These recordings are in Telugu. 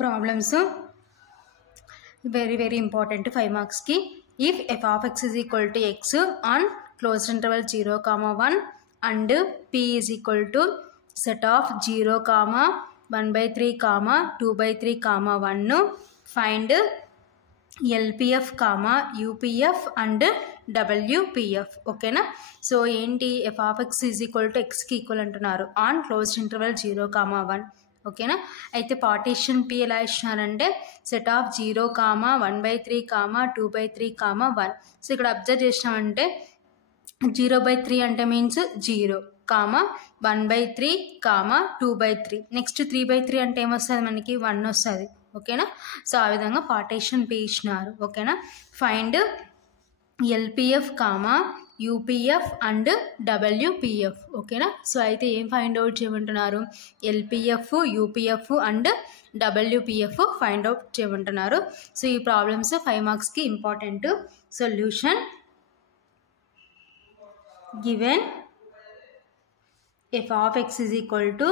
problems very important 5 marks ki. If f of x is equal to x on closed interval 0, 1 and p is equal to set of 0, 1/3, 2/3, 1, find LPF, UPF and WPF. Okay na? So enti f of x is equal to x ki equal antunaru on closed interval 0, 1. ఓకేనా. అయితే పార్టీషన్ P ఎలా ఇచ్చినారంటే సెట్ ఆఫ్ 0, 1/3, 2/3, 1. సో ఇక్కడ అబ్జర్వ్ చేసినామంటే 0/3 అంటే మీన్స్ 0, 1/3, 2/3. నెక్స్ట్ 3/3 అంటే ఏమొస్తుంది మనకి 1 వస్తుంది. ఓకేనా. సో ఆ విధంగా పార్టీషన్ P ఇచ్చినారు. ఓకేనా. Find LPF, UPF and WPF. ఓకేనా. సో అయితే ఏం ఫైండ్ అవుట్ చేయమంటున్నారు, LPF, UPF and WPF find out చేయమంటున్నారు. సో ఈ ప్రాబ్లమ్స్ 5 మార్క్స్కి important. Solution given f of x is equal to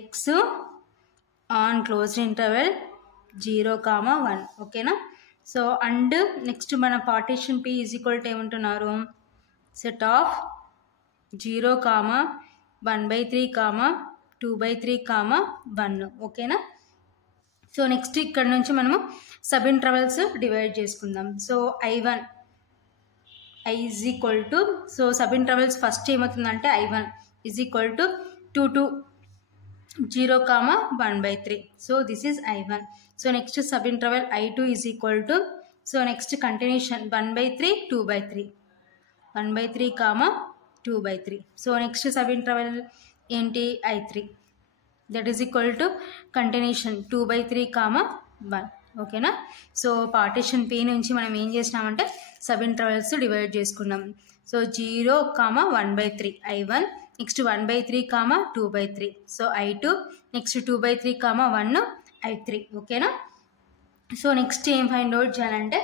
x on closed interval 0, 1. ఓకేనా. సో అండ్ నెక్స్ట్ మన partition P is equal to ఏమంటున్నారు, సెట్ ఆఫ్ 0, 1/3, 2/3, 1. ఓకేనా. సో నెక్స్ట్ ఇక్కడ నుంచి మనము సబ్ ఇంటర్వల్స్ డివైడ్ చేసుకుందాం. So I1 is equal to, so sub intervals first ఏమవుతుందంటే I1 is equal to 2, 0, 1/3. So this is I1. So next sub interval I2 is equal to, so next continuation 1/3, 2/3, 1/3, 2/3. So next sub interval ఏంటి I3, that is equal to continuation 2/3, 1. ఓకేనా. సో పార్టీషన్ P నుంచి మనం ఏం చేసినామంటే సబ్ ఇంటర్వల్స్ డివైడ్ చేసుకున్నాం. So 0, 1/3 I1, next 1/3, 2/3. So I2, next 2/3, 1 I3. ఓకేనా. సో నెక్స్ట్ ఏం ఫైండ్ అవుట్ చేయాలంటే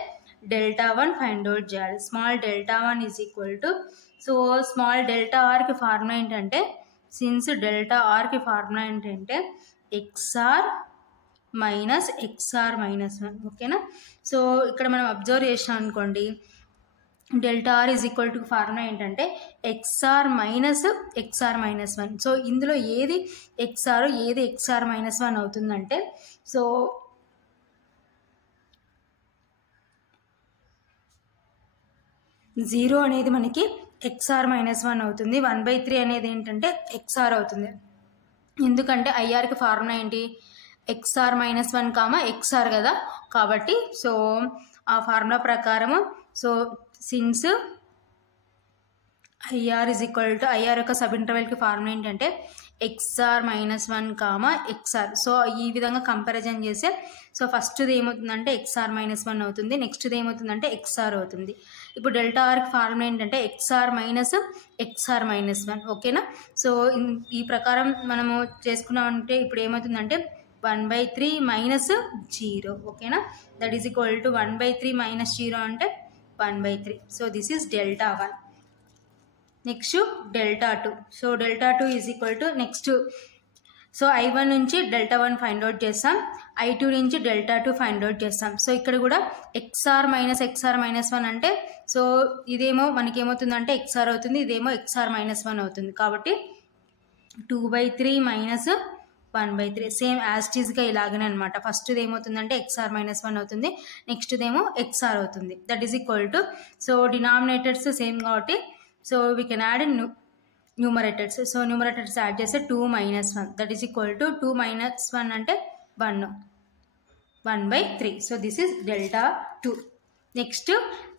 Δ1 ఫైండ్ అవుట్ చేయాలి. Small Δ1 is equal to, so small Δrకి ఫార్ములా ఏంటంటే, సిన్స్ Δrకి ఫార్ములా ఏంటంటే XR మైనస్ XR మైనస్ 1. ఓకేనా. సో ఇక్కడ మనం అబ్జర్వ్ చేసినాం అనుకోండి, Δr is equal to formula ఏంటంటే XR minus XR minus 1. So ఇందులో ఏది XR ఏది XR మైనస్ 1 అవుతుందంటే, సో 0 అనేది మనకి XR మైనస్ 1 అవుతుంది, 1/3 అనేది ఏంటంటే XR అవుతుంది. ఎందుకంటే IRకి ఫార్ములా ఏంటి, XR మైనస్ 1, XR కదా. కాబట్టి సో ఆ ఫార్ములా ప్రకారము, so since IR is equal to, IR యొక్క సబ్ ఇంటర్వెల్కి ఫార్ములా ఏంటంటే XR మైనస్ 1, XR. సో ఈ విధంగా కంపారిజన్ చేస్తే, సో ఫస్ట్ది ఏమవుతుందంటే XR మైనస్ 1 అవుతుంది, నెక్స్ట్ది ఏమవుతుందంటే XR అవుతుంది. ఇప్పుడు Δrకి ఫార్ములా ఏంటంటే XR మైనస్ XR మైనస్ 1. ఓకేనా. సో ఈ ప్రకారం మనము చేసుకున్నామంటే ఇప్పుడు ఏమవుతుందంటే 1/3 మైనస్ 0. ఓకేనా. That is equal to 1/3 minus 0 అంటే 1/3. So this is Δ1. Next Δ2. So Δ2 is equal to, next so I1 నుంచి Δ1 ఫైండ్ అవుట్ చేస్తాం, I2 నుంచి Δ2 ఫైండ్ అవుట్ చేస్తాం. సో ఇక్కడ కూడా XR మైనస్ XR మైనస్ 1 అంటే, సో ఇదేమో మనకి ఏమవుతుందంటే XR అవుతుంది, ఇదేమో XR మైనస్ 1 అవుతుంది. కాబట్టి 2/3 మైనస్ 1/3 సేమ్ యాజ్ ఇట్ ఈస్గా ఇలాగనే అనమాట. ఫస్ట్ది ఏమవుతుందంటే XR మైనస్ 1 అవుతుంది, నెక్స్ట్దేమో XR అవుతుంది. That is equal to, so denominators same కాబట్టి so we can add in numerators. So numerators add చేస్తే 2 minus 1, that is equal to 2 minus 1 అంటే 1/3. So this is Δ2. Next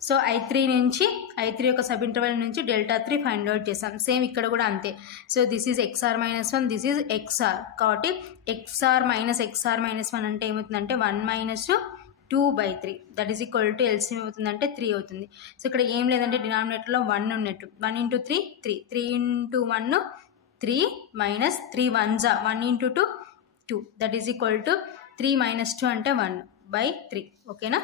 so I3 యొక్క సబ్ ఇంటర్వెల్ నుంచి Δ3 ఫైండ్ అవుట్ చేసాం. సేమ్ ఇక్కడ కూడా అంతే. So this is XR minus 1, this is XR. కాబట్టి XR మైనస్ XR మైనస్ 1 అంటే ఏమవుతుందంటే 1 minus 2/3. That is equal to LCM అవుతుందంటే 3 అవుతుంది. సో ఇక్కడ ఏం లేదంటే డినామినేటర్లో 1 ఉన్నట్టు, 1 × 3 3, 3 × 1 3 minus 3 1 1 × 2 2. That is equal to 3 minus 2 అంటే 1/3. ఓకేనా.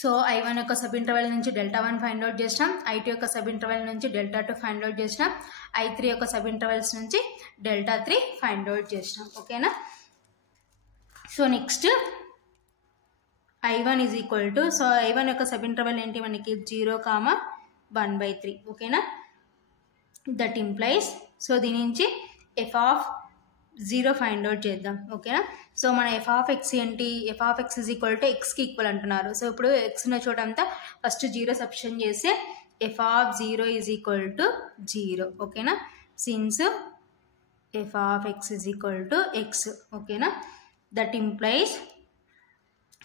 సో I1 యొక్క సబ్ ఇంటర్వెల్ నుంచి Δ1 ఫైండ్ అవుట్ చేసినాం, I2 యొక్క సబ్ ఇంటర్వెల్ నుంచి Δ2 ఫైండ్ అవుట్ చేసినాం, I3 యొక్క సబ్ ఇంటర్వెల్స్ నుంచి Δ3 ఫైండ్ అవుట్ చేసినాం. ఓకేనా. So next I1 is equal to, so I1 యొక్క సబ్ ఇంటర్వెల్ ఏంటి మనకి 0,1/3 ఓకేనా. దట్ ఇంప్లైస్, సో దీని నుంచి f(0) ఫైండ్ అవుట్ చేద్దాం ఓకేనా. సో మన f(x) ఏంటి, f(x) ఈజ్ ఈక్వల్ టు ఎక్స్కి ఈక్వల్ అంటున్నారు. సో ఇప్పుడు ఎక్స్ ఉన్న చోట అంతా ఫస్ట్ 0 సబ్స్టిట్యూట్ చేస్తే f(0) ఈజ్ ఈక్వల్ టు 0 ఓకేనా. Since f(x) is equal to x ఓకేనా. That implies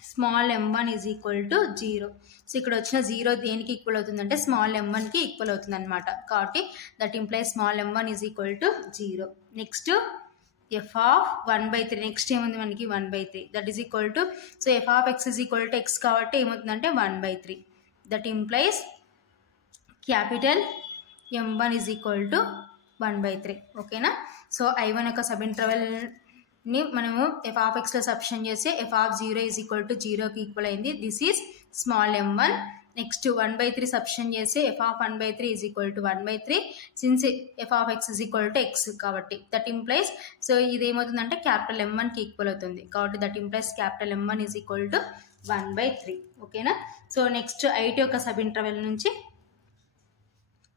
small m1 is equal to 0. So ఇక్కడ వచ్చిన 0 దేనికి ఈక్వల్ అవుతుందంటే స్మాల్ m1కి ఈక్వల్ అవుతుంది అనమాట. కాబట్టి that implies small m1 is equal to 0. Next f(1/3), next ఏముంది మనకి 1/3. That is equal to, so f(x) is equal to X కాబట్టి ఏమవుతుందంటే 1/3. That implies capital M1 is equal to 1/3 ఓకేనా. సో I1 యొక్క సబ్ ఇంటర్వెల్ని మనము f(x) లో సబ్స్టిట్యూట్ చేస్తే f(0) ఈజ్ ఈక్వల్ టు 0కి ఈక్వల్ అయింది. This is small m1. Next 1/3 substitute చేస్తే f(1/3) is equal to 1/3 since f(x) is equal to X కాబట్టి. దట్ ఇంప్లైస్, సో ఇది ఏమవుతుందంటే క్యాపిటల్ M1కి ఈక్వల్ అవుతుంది కాబట్టి that implies capital M1 is equal to 1/3 ఓకేనా. సో నెక్స్ట్ I2 యొక్క సబ్ ఇంటర్వెల్ నుంచి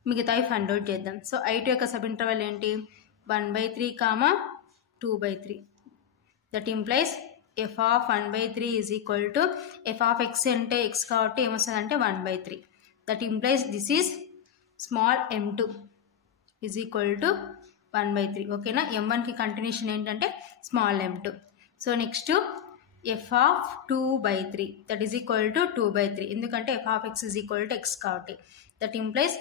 మిగతాయి ఫైండ్ అవుట్ చేద్దాం. సో I2 యొక్క సబ్ ఇంటర్వెల్ ఏంటి 1/3, 2/3. That implies f(1/3) is equal to f(x) అంటే x కాబట్టి ఏమొస్తుందంటే 1/3. That implies this is small m2 is equal to 1/3 ఓకేనా. m1కి కంటిన్యూషన్ ఏంటంటే small m2. So next f(2/3) that is equal to 2/3 ఎందుకంటే f(x) is equal to x కాబట్టి. దట్ ఇంప్లైస్,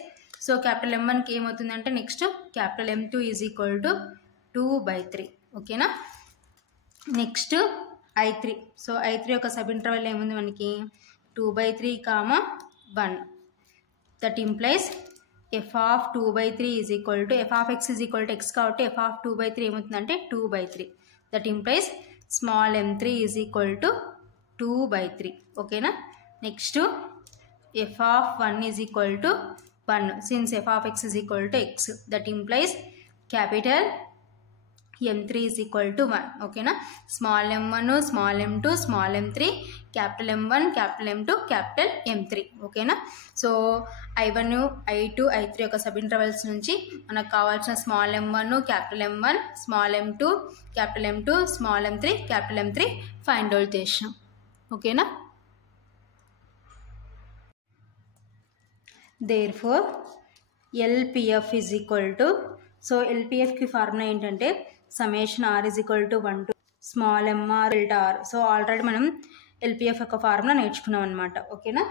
సో క్యాపిటల్ M1కి ఏమవుతుందంటే next capital M2 is equal to 2/3 ఓకేనా. Next I3. సో I3 యొక్క సబ్ ఇంటర్వెల్ ఏముంది మనకి 2/3, 1. That implies f(2/3) is equal to f(x) is equal to x కాబట్టి f(2/3) ఏమవుతుందంటే 2/3. That implies small m3 is equal to 2/3 ఓకేనా. Next f(1) is equal to 1 since f(x) is equal to x. That implies capital M3 is equal to 1 ఓకేనా. Small m1, small m2, small m3, capital m1, capital m2, capital m3 ఓకేనా. సో I1, I2, I3 యొక్క సబ్ ఇంటర్వెల్స్ నుంచి మనకు కావాల్సిన small m1, capital m1, small m2, capital m2, small m3, capital m3 find out చేసాం ఓకేనా. Therefore LPF is equal to, so LPFకి ఫార్ములా ఏంటంటే summation R is equal to 1 to small mr delta R. So already మనం LPF యొక్క ఫార్ములా నేర్చుకున్నాం అనమాట ఓకేనా.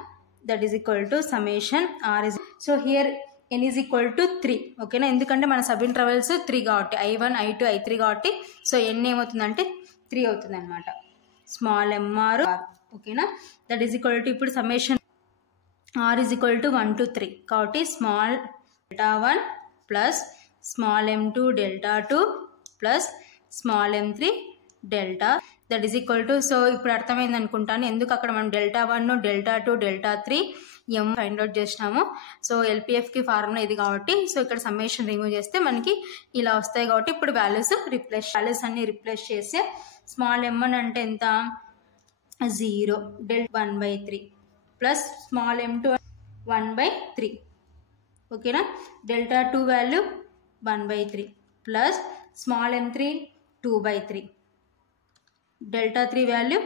That is equal to summation R is, so here n is equal to 3 ఓకేనా. ఎందుకంటే మన సబ్ ఇంటర్వెల్స్ 3 కాబట్టి I1, I2, I3 కాబట్టి సో n ఏమవుతుందంటే 3 అవుతుంది అనమాట. స్మాల్ mr ఓకేనా. దట్ ఈజ్ ఈక్వల్ టు ఇప్పుడు summation R is equal to 1 to 3 కాబట్టి small delta 1 plus small m2 delta 2 plus small m3 delta that is equal to, so ఇప్పుడు అర్థమైంది అనుకుంటాను ఎందుకు అక్కడ మనం delta 1, delta 2, delta 3 m find out చేసినాము. సో LPFకి ఫార్ములా ఇది కాబట్టి సో ఇక్కడ సమ్మేషన్ రిమూవ్ చేస్తే మనకి ఇలా వస్తాయి కాబట్టి ఇప్పుడు వాల్యూస్ అన్ని రిప్లేస్ చేస్తే స్మాల్ m1 అంటే ఎంత 0 డెల్టా 1/3 ప్లస్ స్మాల్ m2 1/3 ఓకేనా. Delta 2 value 1/3 plus small m3 2/3 delta 3 value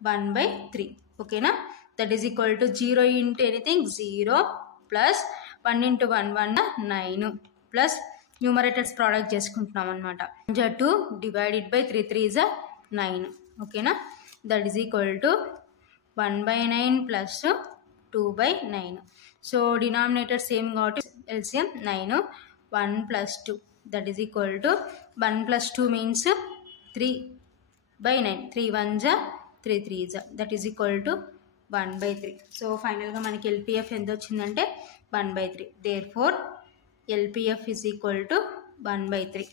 1/3 ఓకేనా. That is equal to 0 into anything 0 plus 1 into 1 9 plus numerators product చేసుకుంటున్నాం అనమాట. 2 డివైడెడ్ బై 3 3 is 9 ఓకేనా. That is equal to 1/9 plus 2/9. So denominator same కాబట్టి LCM 9 1 plus 2 that is equal to 1 plus 2 means 3/9 3 1s 3 3s that is equal to 1/3. So ఫైనల్గా మనకి LPF ఎంత వచ్చిందంటే 1/3. Therefore LPF is equal to 1/3.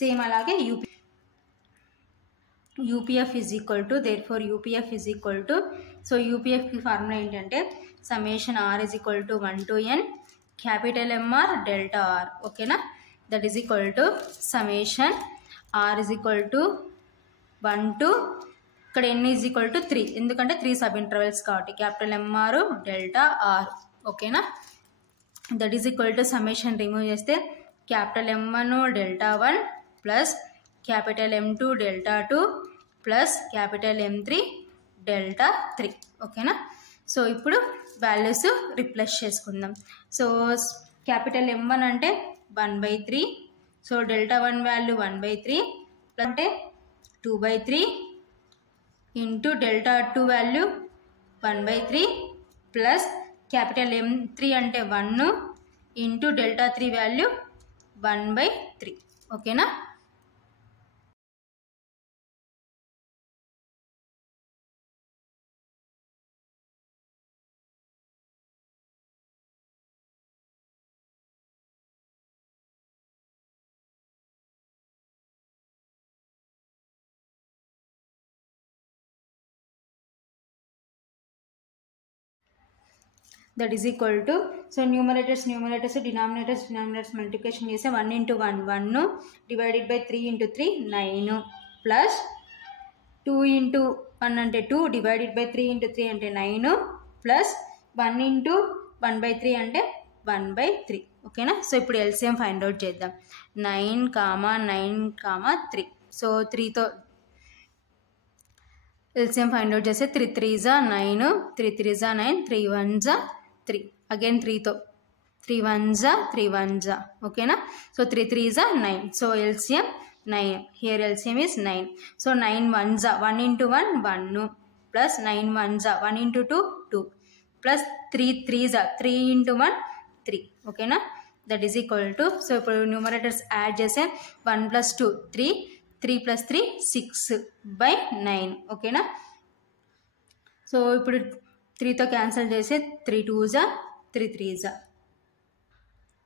Same అలాగే UPF is equal to, therefore UPF is equal to, so UPFకి ఫార్ములా ఏంటంటే summation R is equal to 1 to n capital MR delta R ఓకేనా. That is equal to summation R is equal to 1 to ఇక్కడ n ఈజ్ ఈక్వల్ టు 3, ఎందుకంటే 3 సబ్ ఇంటర్వెల్స్ కాబట్టి క్యాపిటల్ ఎంఆర్ డెల్టా ఆర్. ఓకేనా, that is equal to summation remove చేస్తే capital M1 delta 1 plus capital M2 delta 2 plus capital M3 delta 3. ఓకేనా, సో ఇప్పుడు వాల్యూస్ రిప్లేస్ చేసుకుందాం. సో క్యాపిటల్ M1 అంటే 1/3, సో డెల్టా 1 వాల్యూ 1/3 అంటే 2/3 into delta 2 value 1/3 plus capital M3 అంటే 1 ఇంటూ డెల్టా 3 వాల్యూ 1/3. ఓకేనా, that is equal to, so numerators denominators multiplication చేస్తే 1 into 1 1 divided by 3 into 3 9 plus 2 into 1 అంటే 2 divided by 3 into 3 అంటే 9 plus 1 into 1/3 అంటే 1/3. ఓకేనా, సో ఇప్పుడు LCM ఫైండ్ అవుట్ చేద్దాం. 9, సో 3తో LCM ఫైండ్ అవుట్ చేస్తే 3 3s 9, 3 3s 9, 3 1s 3, again 3తో 3 1s 3 1s. ఓకేనా, so 3 3s 9, so LCM 9. Here LCM is 9. So 9 1s 1 into 1 1 plus 9 1s 1 into 2 2 plus 3 3s 3 into 1 3. ఓకేనా, that is equal to, so ఇప్పుడు న్యూమరేటర్స్ యాడ్ చేస్తే 1 plus 2 3, 3 plus 3 6/9. ఓకేనా, సో ఇప్పుడు 3తో క్యాన్సిల్ చేస్తే 3 2s 3 3s,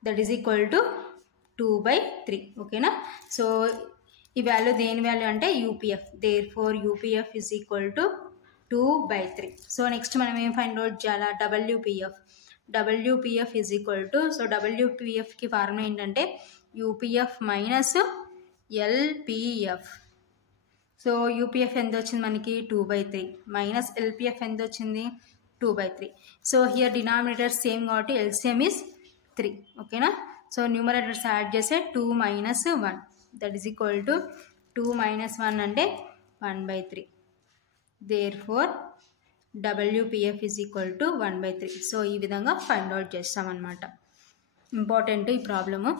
that is equal to 2/3. ఓకేనా, సో ఈ వాల్యూ దేని వాల్యూ అంటే UPF, therefore UPF is equal to 2/3. So next మనం ఏం ఫైండ్ అవుట్ చేయాలా, WPF is equal to, so డబ్ల్యూపీఎఫ్కి ఫార్ములా ఏంటంటే UPF minus LPF. So UPF ఎంత వచ్చింది మనకి 2/3 మైనస్ ఎల్పిఎఫ్ ఎంత వచ్చింది 2/3. సో హియర్ డినామినేటర్ సేమ్ కాబట్టి ఎల్సిఎం ఈస్ 3. ఓకేనా, సో న్యూమరేటర్స్ యాడ్ చేస్తే 2 - 1, దట్ ఈస్ ఈక్వల్ టు 2 - 1 అంటే 1/3. Therefore WPF is equal to 1/3. So ఈ విధంగా ఫైండ్ అవుట్ చేస్తామన్నమాట. ఇంపార్టెంట్ ఈ ప్రాబ్లము.